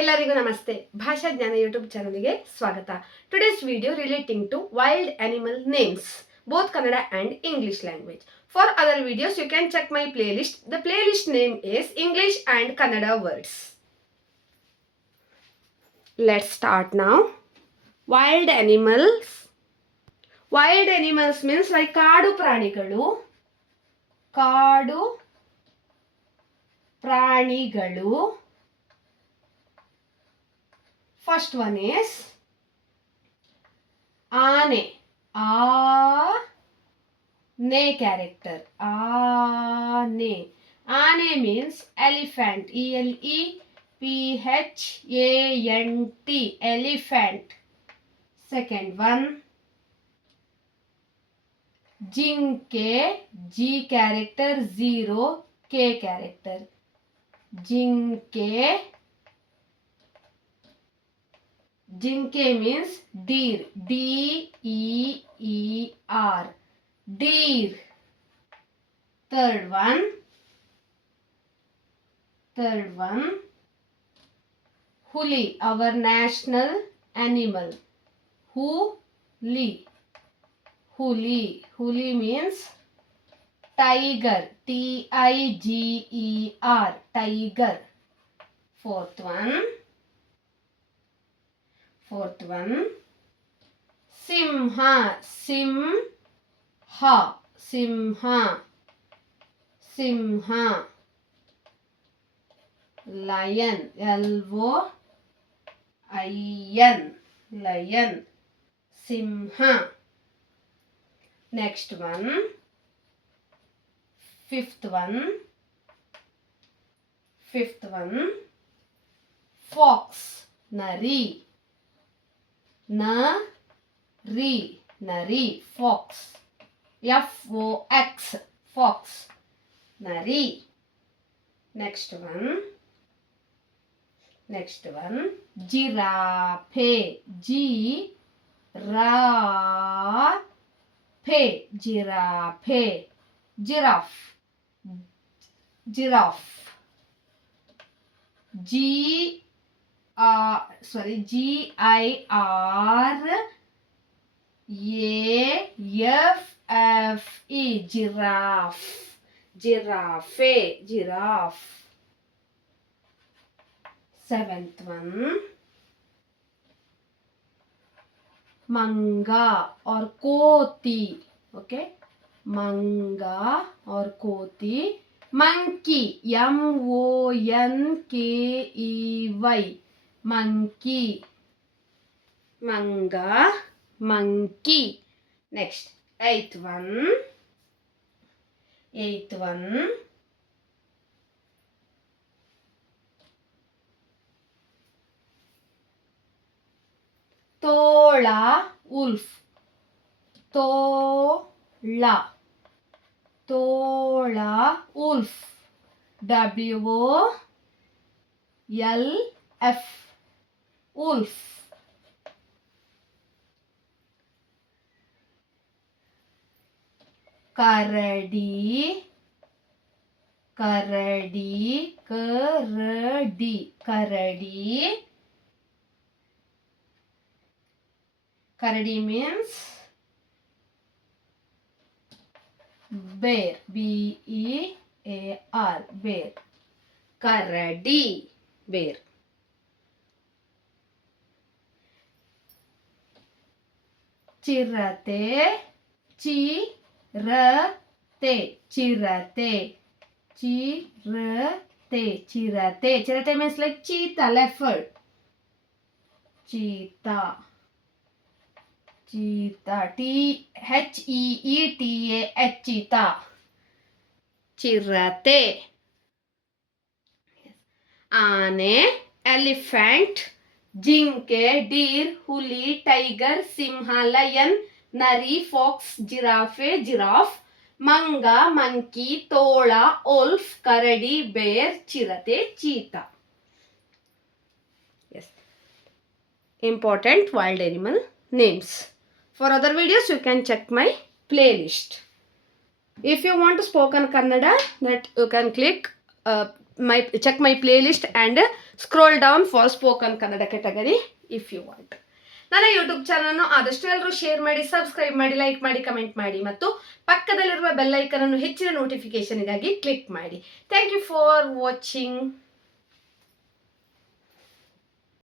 ಎಲ್ಲರಿಗೂ ನಮಸ್ತೆ. ಭಾಷಾ ಜ್ಞಾನ ಯೂಟ್ಯೂಬ್ ಚಾನಲ್ಗೆ ಸ್ವಾಗತ. Today's video relating to wild animal names, both Kannada and English language. For other videos, you can check my playlist. The playlist name is English and Kannada words. Let's start now. Wild animals. Wild animals means like ಕಾಡು ಪ್ರಾಣಿಗಳು. ಕಾಡು ಪ್ರಾಣಿಗಳು. First one is ಆನೆ. ನೆ character. ಆನೆ. ಆನೆ means elephant. ELEPHANT. Elephant. Second one ಜಿಂಕೆ. G character 0, K character. ಜಿಂಕೆ. Jinke means deer. DEER. Deer. Third one huli, our national animal. Huli. Huli means tiger. TIGER. Tiger. Fourth one simha. Lion. LOIN. Lion. Simha. Next one, fifth one fox. Nari. Fox. FOX. Fox. Nari. Next one giraffe. Giraffe. Giraffe. GIRAFFE. Giraffe. Seventh one manga or koti. Okay, manga or koti. Monkey. MONKEY. Monkey. Manga. Monkey. Next, eighth one Tola. Wolf. Tola. Wolf. WOLF. Wolf. Karadi. Karadi means bear. BEAR. Bear. Karadi. Bear. Chirate. Chirate means like cheetah, leopard. Cheetah. THEETAH. Cheetah. Chirate. ಆನೆ. Elephant. ಜಿಂಕೆ. Deer. ಹುಲಿ. Tiger. Simha. Lion. Nari. Fox. Giraffe. Manga. Monkey. Tola. Wolf. Karadi. Bear. Chirate. Cheetah. Yes. Important wild animal names. For other videos, you can check my playlist. If you want to spoken Kannada, that you can click check my playlist and scroll down for spoken Kannada category if you want. ನನ್ನ YouTube ಚಾನಲ್ನ ಆದಷ್ಟು ಎಲ್ಲರೂ share ಮಾಡಿ, subscribe ಮಾಡಿ, like ಮಾಡಿ, comment ಮಾಡಿ ಮತ್ತು ಪಕ್ಕದಲ್ಲಿರುವ ಬೆಲ್ ಐಕನ್ ಅನ್ನು ಹೆಚ್ಚಿನ ನೋಟಿಫಿಕೇಶನ್ಗಾಗಿ ಕ್ಲಿಕ್ ಮಾಡಿ. Thank you for watching.